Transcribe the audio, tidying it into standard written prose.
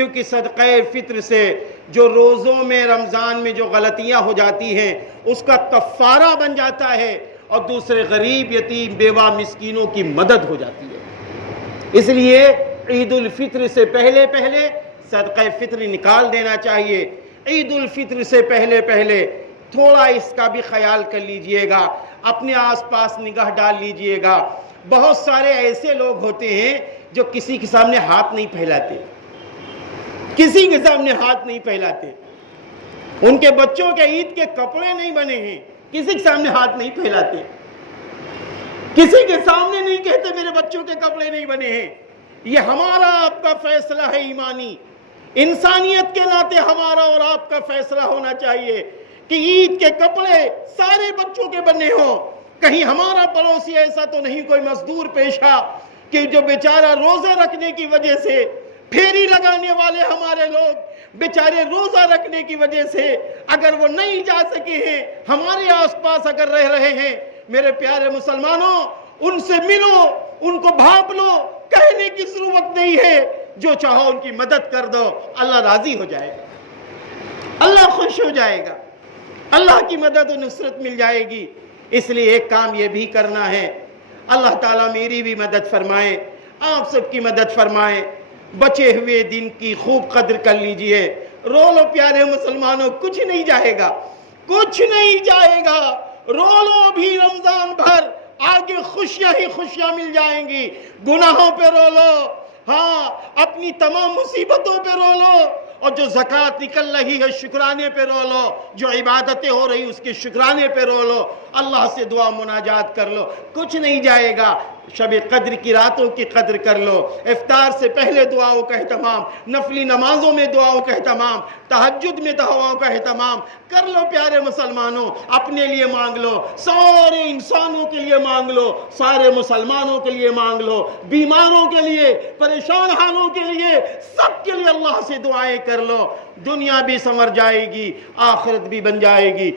کیونکہ صدقہ فطر سے جو روزوں میں رمضان میں جو غلطیاں ہو جاتی ہیں اس کا کفارہ بن جاتا ہے، اور دوسرے غریب یتیم بیوہ مسکینوں کی مدد ہو جاتی ہے۔ اس لیے عید الفطر سے پہلے پہلے صدقہ فطر نکال دینا چاہیے۔ عید الفطر سے پہلے پہلے تھوڑا اس کا بھی خیال کر لیجئے گا، اپنے آس پاس نگاہ ڈال لیجئے گا۔ بہت سارے ایسے لوگ ہوتے ہیں جو کسی کے سامنے ہاتھ نہیں پھیلاتے، کسی کے سامنے ہاتھ نہیں پھیلاتے، ان کے بچوں کے عید کے کپڑے نہیں بنے ہیں، کسی کے سامنے ہاتھ نہیں پھیلاتے، کسی کے سامنے نہیں کہتے میرے بچوں کے کپڑے نہیں بنے ہیں۔ یہ ہمارا آپ کا فیصلہ ہے ایمانی، انسانیت کے ناطے ہمارا اور آپ کا فیصلہ ہونا چاہیے کہ عید کے کپڑے سارے بچوں کے بنے ہوں۔ کہیں ہمارا پڑوسی ایسا تو نہیں کوئی مزدور پیشہ کہ جو بیچارہ روزے رکھنے کی وجہ سے، پھیری لگانے والے ہمارے لوگ بیچارے روزہ رکھنے کی وجہ سے اگر وہ نہیں جا سکے ہیں، ہمارے آس پاس اگر رہ رہے ہیں، میرے پیارے مسلمانوں ان سے ملو، ان کو بھاپ لو، کہنے کی ضرورت نہیں ہے، جو چاہو ان کی مدد کر دو، اللہ راضی ہو جائے گا، اللہ خوش ہو جائے گا، اللہ کی مدد و نصرت مل جائے گی۔ اس لیے ایک کام یہ بھی کرنا ہے، اللہ تعالیٰ میری بھی مدد فرمائے، آپ سب کی مدد فرمائے، بچے ہوئے دن کی خوب قدر کر لیجئے۔ رو لو پیارے مسلمانوں، کچھ نہیں جائے گا، کچھ نہیں جائے گا، رو لو بھی رمضان بھر، آگے خوشیاں ہی خوشیاں مل جائیں گی۔ گناہوں پہ رو لو، ہاں اپنی تمام مصیبتوں پہ رو لو، اور جو زکوٰۃ نکل رہی ہے شکرانے پہ رو لو، جو عبادتیں ہو رہی اس کے شکرانے پہ رو لو، اللہ سے دعا مناجات کر لو، کچھ نہیں جائے گا۔ شب قدر کی راتوں کی قدر کر لو، افطار سے پہلے دعاؤں کا اہتمام، نفلی نمازوں میں دعاؤں کا اہتمام، تہجد میں دعاؤں کا اہتمام کر لو پیارے مسلمانوں۔ اپنے لیے مانگ لو، سارے انسانوں کے لیے مانگ لو، سارے مسلمانوں کے لیے مانگ لو، بیماروں کے لیے، پریشان حالوں کے لیے، سب کے لیے اللہ سے دعائیں کر لو۔ دنیا بھی سنور جائے گی، آخرت بھی بن جائے گی۔